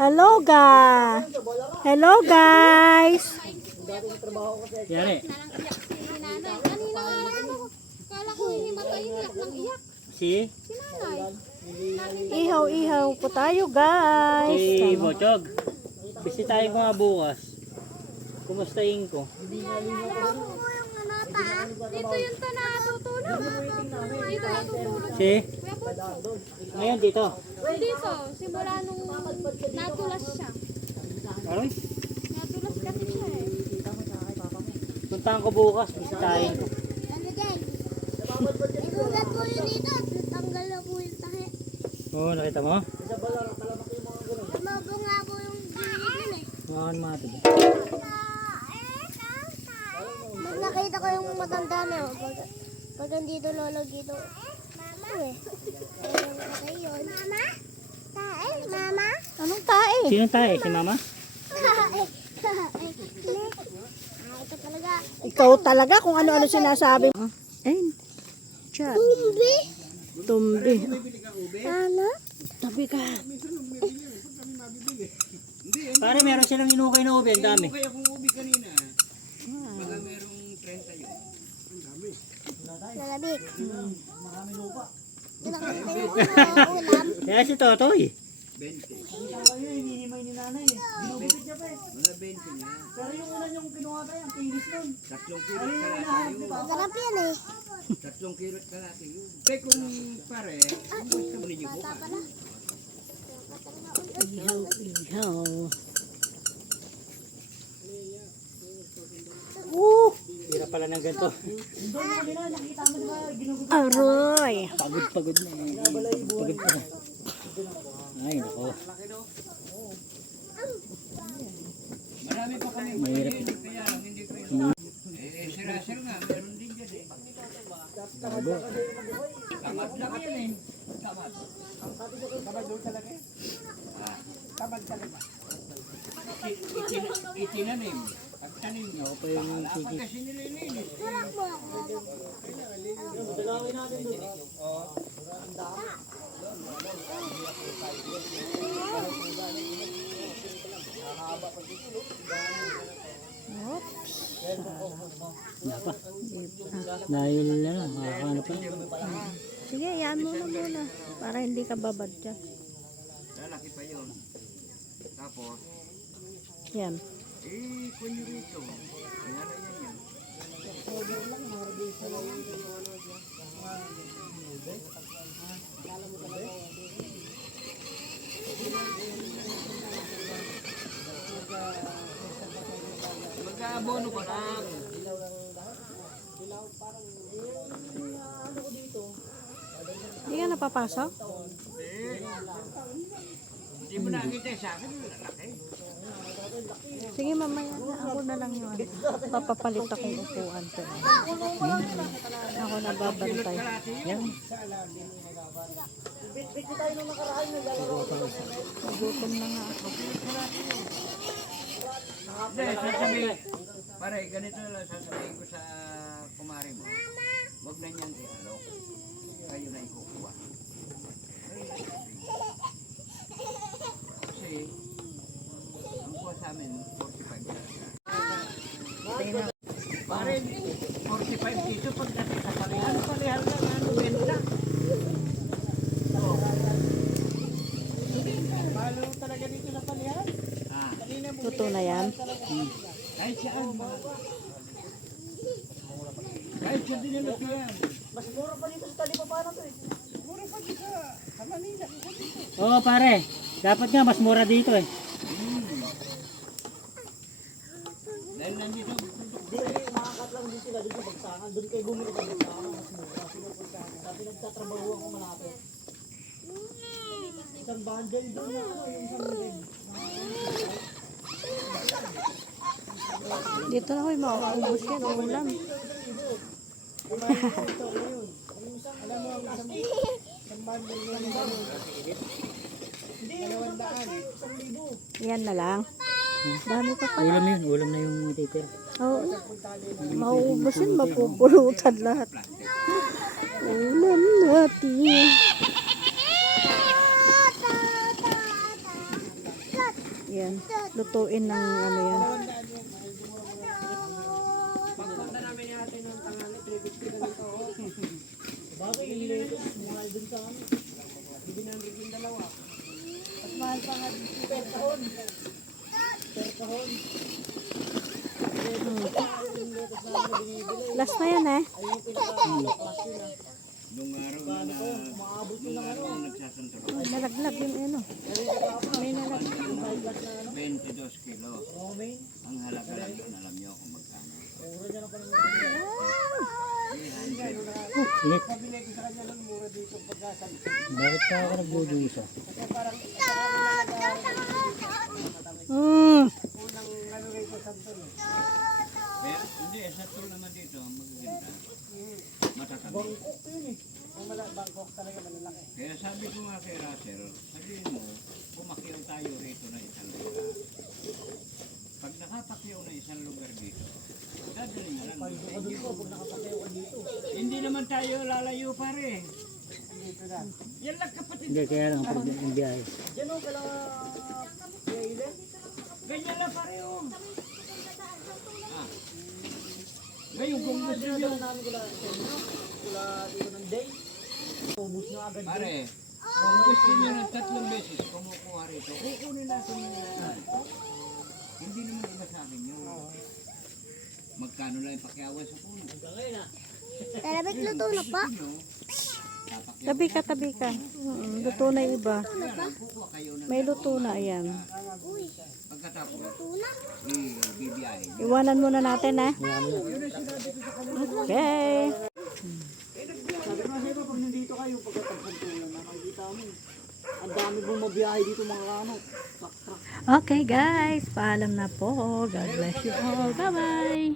Hello guys. Yari. Si Ihaw po tayo guys. Si Bochog. Bisitahin ko nga bukas. Kumustahin ko? Dito yung natutulog. Dito natutulog. Si? Ngayon dito. Dito, simula nung natulas siya. Aroy? Natulas kasi siya eh. Puntahan ko bukas. Bisitahin ko. Ano din? Igulat po yun dito. Natanggal na po yung tahi. Oo, nakita mo? Lumabunga po yung gilid eh. Makakan mga ito. Pag nakita ko yung matanda na yun, pag nandito lolo dito. Mama? Ayun. Mama? Tae? Mama? Anong tae? Sino tayo? Si Mama? Tae? Tae? Ito talaga. Ikaw talaga kung ano-ano sinasabi mo. Ayun. Chat. Tumbi? Tumbi. Ano? Tabi ka. Pare, meron silang inukay na ubi. Ang dami. Kaya kung ubi kanina, baka merong 30 yun. Nalabik. Ulam. Kaya si Totoy. 20. Hinihimay ni nanay eh. Ginugupit niya pa eh. Mga 20 niya. Pero yung una niyong kinuha tayo, ang tinis nun. 3 kilot kalate yun. Masarap yan eh. 3 kilot kalate yun. Pero kung pare, kung gusto mo ninyo bukas. Ihaw. Hirap pala ng ganito. Aroy. Pagod na eh. Pagod pa na. Ay, nako. Marami pa kami Mahirap. kaya lang hindi ko yun. Sira-sir nga, meron din dyan eh. Bago. Tamad lang yan eh. Tamad. Tamad doon talaga eh. Tamad talaga. Itinanim. Pagtanim nyo, wala pa kasi nililinis. Napa. Dahil na, makakano pa. Sige, yan mo na muna. Para hindi ka babad dyan. Lalaki pa yun. Tapos, Yan. kunyo rito. Kaya na yan yan. Mag-aabono ka lang. Hindi ka napapasok? Hindi mo nakita sa akin, lalaki. Sige, mamaya na. Ako na lang yung ano. Papapalit akong upuan ko. Ako na babantay. Yan. Nagutom na nga ako. Hindi, sasabihin. Pare, ganito lang sasabihin ko sa kumari mo. Huwag na niyang ialok. Kayo na ikukuha. Kasi, ang kuha sa amin, 45 talaga. Pare, 45 dito pagdating sa palihan. Palihan lang, ano, benta. Palo talaga dito sa palihan. Totoo na yan. Kahit saan. Kahit sa dinalap yan. Oo pare, dapat nga mas mura dito eh. Dahil nandito. Dito na ko yung mauubos yan. Ulam. Yan na lang. Dami pa pala. Ulam yun, ulam na yung titira. Oo. Mauubos yun, mapupulutan lahat. Ulam natin. Yan. Lutuin ng ano yan. Pagpunta namin natin ng tangali, 350 ganito. Bagay, yung lito, mahal dun sa amin. Hindi namin yung dalawa. At mahal pa nga dito, per kahon. Per kahon. Last na yan eh. Nung araw na nagsasantro. Oh, nalaglag yung ano. May nalaglag. 22 kilo. Ang halaga lang yun, alam nyo kung magkano. Bakit ka ako nagbudusa? Mm. Kaya, hindi, sa tour naman dito, magaganda. Matatabi. Kaya sabi ko nga kay Russell, sabihin mo, pumakyaw tayo rito na isang lugar. Pag nakapakyaw na isang lugar dito, dadalhin na lang dito. Hindi naman tayo lalayo pare. Yan lang kapatid. Hindi, kaya lang pag yung biyahe. Ganyan lang pare oh. Ah. Ngayon kung gusto nyo. Pare, kung gusto nyo ng 3 beses kumukuha rito, kukunin natin yung lahat. Hindi naman iba sa akin yun. Magkano lang yung pakyawan sa puno. Tara, ba't luto na pa? Tabi ka, tabi ka. Luto na yung iba. Kukuha kayo ng May luto na, ayan. pagkatapos, Tuna? bibiyahe. Iwanan muna natin eh. Okay. Sabi ko sa iba, pag nandito kayo, pagkatapos tulong, nakikita mo. Ang dami pong mabiyahe dito mga ano. Truck. Okay guys, paalam na po. God bless you all. Bye-bye.